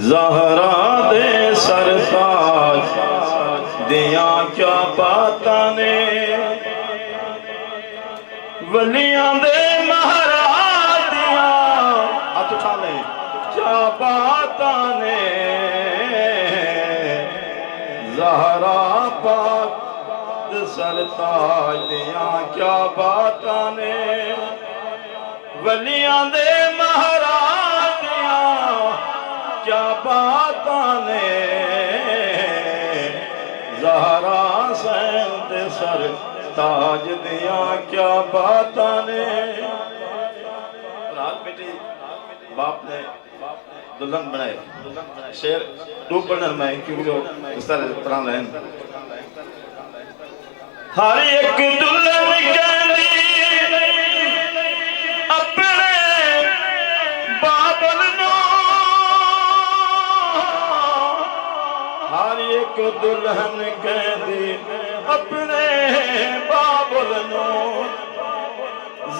زہرا دے سرتاج دیاں کیا باتاں نے ولیاں دے مہراج دیاں ہاتھ اٹھا لیں کیا باتاں نے زہرا پاک سرتاج دیاں کیا باتاں نے ولیاں دے مہراج دیاں کیا باتاں نے زہرا حسین دے سر تاج دیاں کیا باتاں نے رات بیٹی باپ نے دلہن بنائے شیر دو پڑھنا میں کیونکہ جو اس طرح پڑھان رہے ہیں ہر ایک دلہن کہندی اپنے بابل نو ہر ایک دلہن کہندی اپنے بابل نو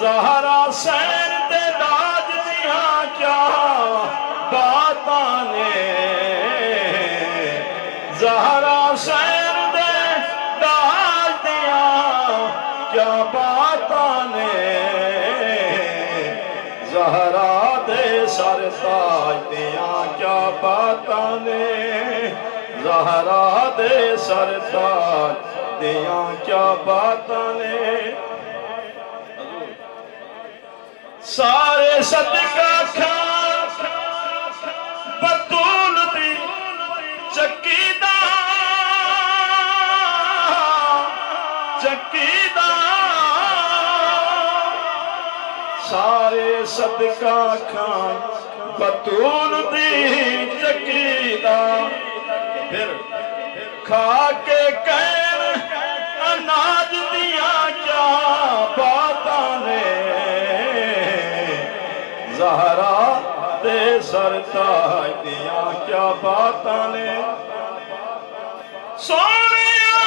زہرا حسین دے تاج دیاں کیا باتاں نے زہرا حسین دے تاج دیاں کیا باتاں نے زہرا دے سر تاج دیاں کیا باتاں نے زہرا دے سر تاج دیاں کیا باتاں نے سارے صدقہ کھان بطول دی چکی دا سارے صدقہ کھان بطول دی چکی دا پھر کھا کے کہن اناج دیاں کیا باتاں نے زہرا دے سر تاج دیاں کیا باتاں نے سونیا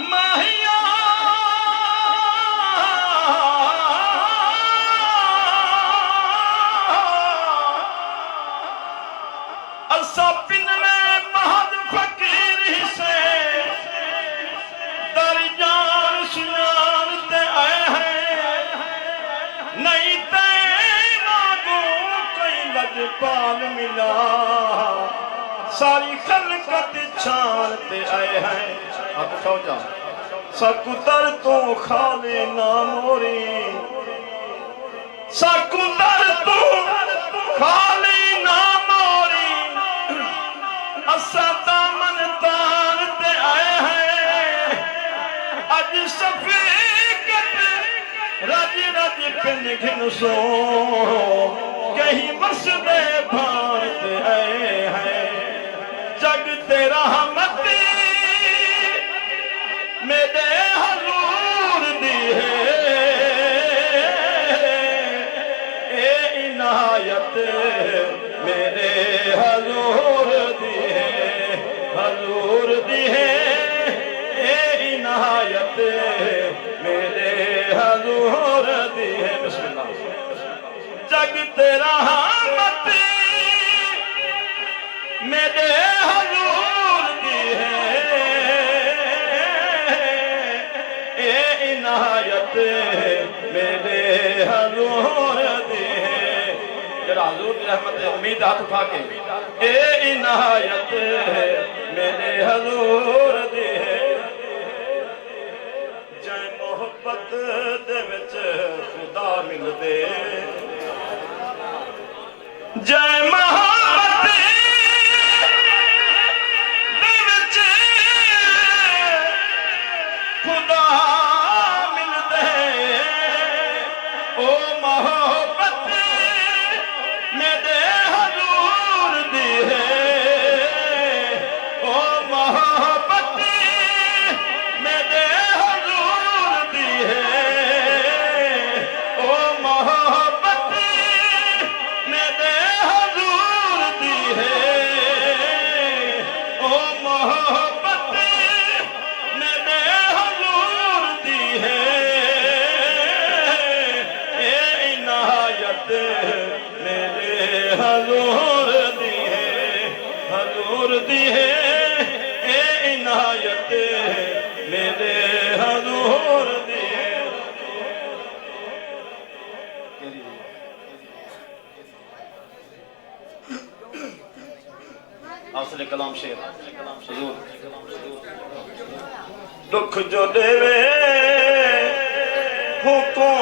ماہیا اسا پنلے مہد فقیر ہی سے در جان سنان تے آئے ہیں نہیں تے مانگو کوئی لجپال ملا ساری خلقت چھانتے آئے ہیں آپ اٹھاؤ جا سکتر تو خالے ناموری سکتر تو خالے ناموری اسا دامن تانتے آئے ہیں اج شفیقت رج رج پن گھن سو کہیں مسدے بھانتے آئے ہیں جگ تیرا رحمتی میرے حضور دی ہے اے عنایت میرے حضور دی ہے حضور دی ہے اے عنایت میرے حضور دی ہے بسم اللہ جگ تیرا رحمتی میرے حضور دی ہے اے عنایت میرے حضور دی ہے جرا حضور دی رحمت امید ہاتھ اٹھا کے اے عنایت میرے حضور دی ہے جے محبت دے وچ خدا مل دے جے محبت دے وچ خدا مل دے او محبت میرے حضور دی ہے او محبت میرے حضور دی ہے او محبت میرے حضور عنایت میرے حضور دی حاصل کلام شیر حضور دکھ جو دے وے حکم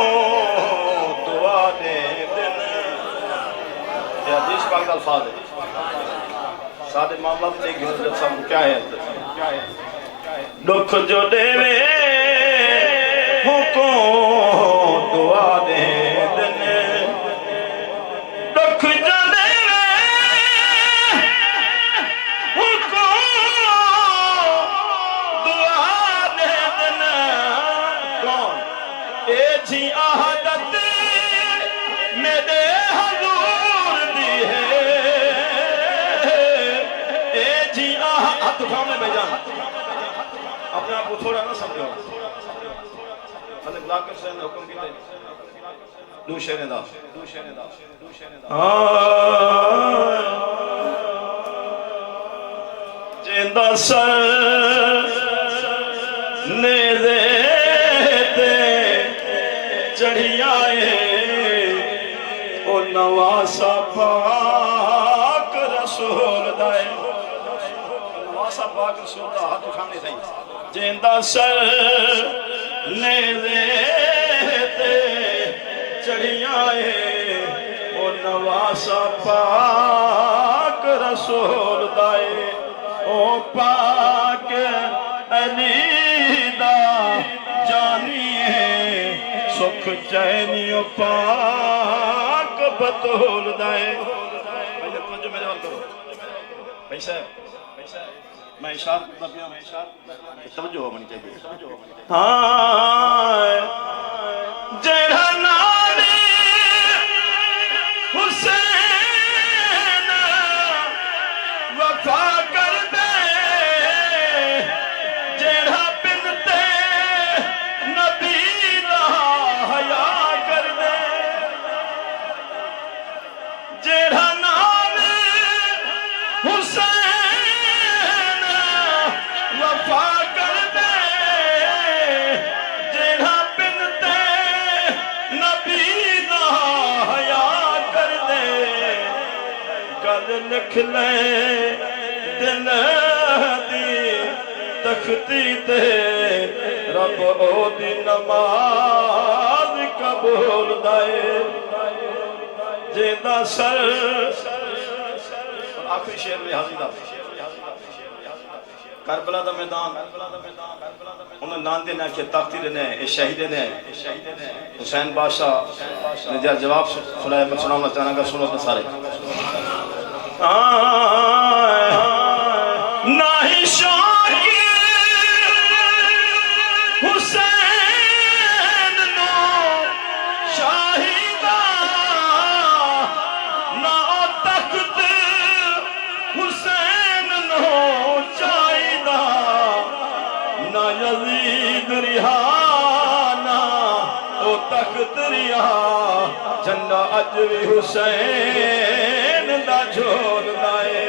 دعا دے دن یہ حدیث پاک کا الفاظ ہے سادے معاملہ میں دیکھ گئے جب سب کیا ہے دکھ جو دے وے حکم دعا دے دن دکھ جو دے وے حکم دعا دے دن کون اے جی عہدت میرے حضور دی ہے اے جی ہاتھ اٹھاؤ میں بھائی جان اپنے آپ کو تھوڑا نہ سمجھو حضرت لاکر سے حکم کی تھی دو شہریں دا جیندہ سر نیزے تے چڑھی آئے او نواسا پاک رسول دائے نواسا پاک رسول دا ہاتھ اٹھانے تھے جیندہ سر نیزے تے چڑھی آئے او نواسا پاک رسول دائے او پاک علی دا جانی ہے سکھ چینیوں پاک بطول دائے بھائی توجہ میرے وقت کرو بھائی صاحب میں اشارت دبیاں توجہ ہو منی چاہیے ہاں جیڑا نالی حسین وفا کر دے جیڑا بنتے نبی دا حیا کر دے جیڑا نالی حسین وفا کر دے جیڑا بنتے نبی دا حیا کر دے گل لکھ لے دل دی تختی تے رب او دی نماز قبول دائے جیندہ سر آخری شعر میں حاضر دا کربلا دا میدان انہوں نے نان دینا کہ تاکتی رہنے اے شہید نے حسین بادشاہ نے جواب سنائے میں سناؤں چاہنا گا سنو اپنے سارے ناہی شوقی حسین نو شاہدہ نہ تخت حسین نو چاہیدہ نہ یزید ریحانہ او تخت ریحا جھنڈا اج بھی حسین دا جھول دائے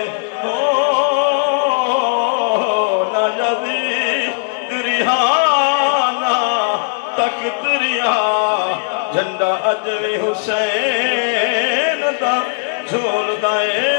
نہ یزید ریحانہ تخت ریحا جھنڈا اج بھی حسین دا جھول دائے